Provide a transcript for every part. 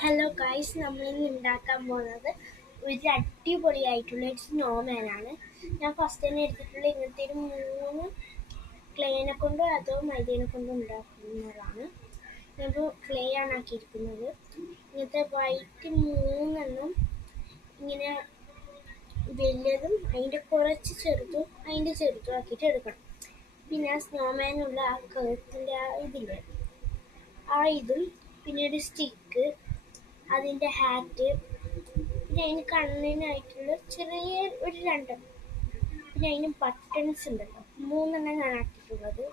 Hello guys, നമ്മളിന്ന് ഉണ്ടാക്കാൻ പോകുന്നത് ഒരു അടിപൊളിയായിട്ടുള്ള ഒരു സ്നോമാനാണ്. ഞാൻ ഫസ്റ്റ് തന്നെ എടുത്തിട്ടുള്ള ഇങ്ങനത്തെ ഒരു 3 ക്ലേനെ കൊണ്ടോ അതോ മൈദേനെ കൊണ്ടോ ഉണ്ടാക്കുന്നതാണ്. ഞാൻ ക്ലേ ആണ് ആക്കിയിരിക്കുന്നത്. ഇങ്ങനത്തെ വൈറ്റ് 3 ഇങ്ങനെ വലിയതും അതിൻ്റെ കുറച്ച് ചെറുതും അതിൻ്റെ ചെറുതും ആക്കിയിട്ട് എടുക്കണം. പിന്നെ ആ സ്നോമാനുള്ള ആ കഴുത്തിൻ്റെ ആ ഇതില്ലേ, ആ ഇതും പിന്നെ ഒരു സ്റ്റിക്ക്, അതിൻ്റെ ഹാറ്റ്, പിന്നെ അതിന് കണ്ണിനായിട്ടുള്ള ചെറിയ ഒരു 2, പിന്നെ അതിന് ബട്ടൺസ് ഉണ്ടല്ലോ 3 ഞാൻ ആക്കിയിട്ടുള്ളത്.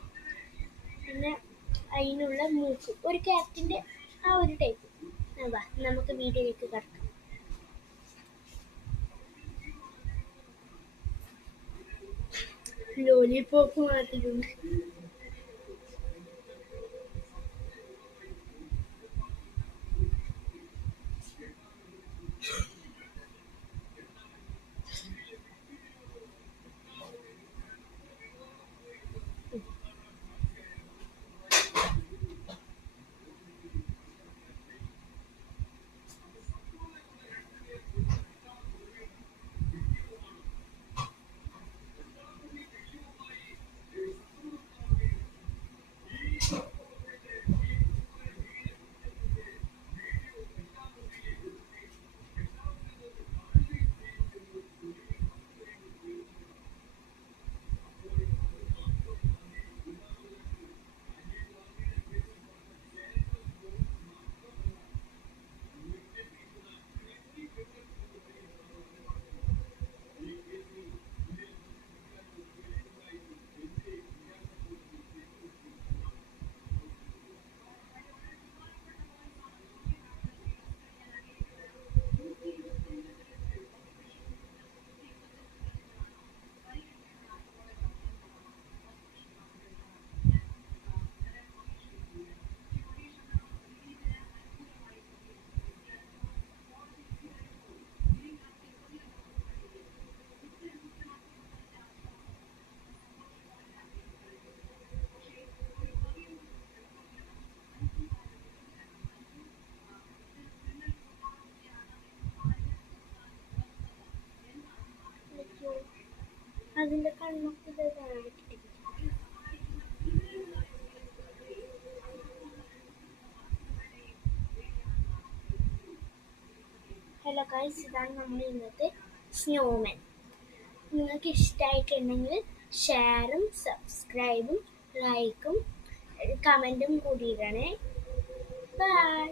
പിന്നെ അതിനുള്ള മൂക്ക്, ഒരു ക്യാറ്റിൻ്റെ ആ ഒരു ടൈപ്പ്. വാ നമുക്ക് വീഡിയോയിലേക്ക് കിടക്കാം. ലോലിപോപ്പ് മാറ്റിയിട്ടുണ്ട്. അതിൻ്റെ കണ്ണൊക്കെ ഇതാക്കിയിട്ട്. ഹലോ ഗൈസ്, ഇതാണ് നമ്മൾ ഇന്നത്തെ സ്നോമാൻ. നിങ്ങൾക്ക് ഇഷ്ടമായിട്ടുണ്ടെങ്കിൽ ഷെയറും സബ്സ്ക്രൈബും ലൈക്കും കമൻറ്റും കൂടി ഇടണേ. ബൈ.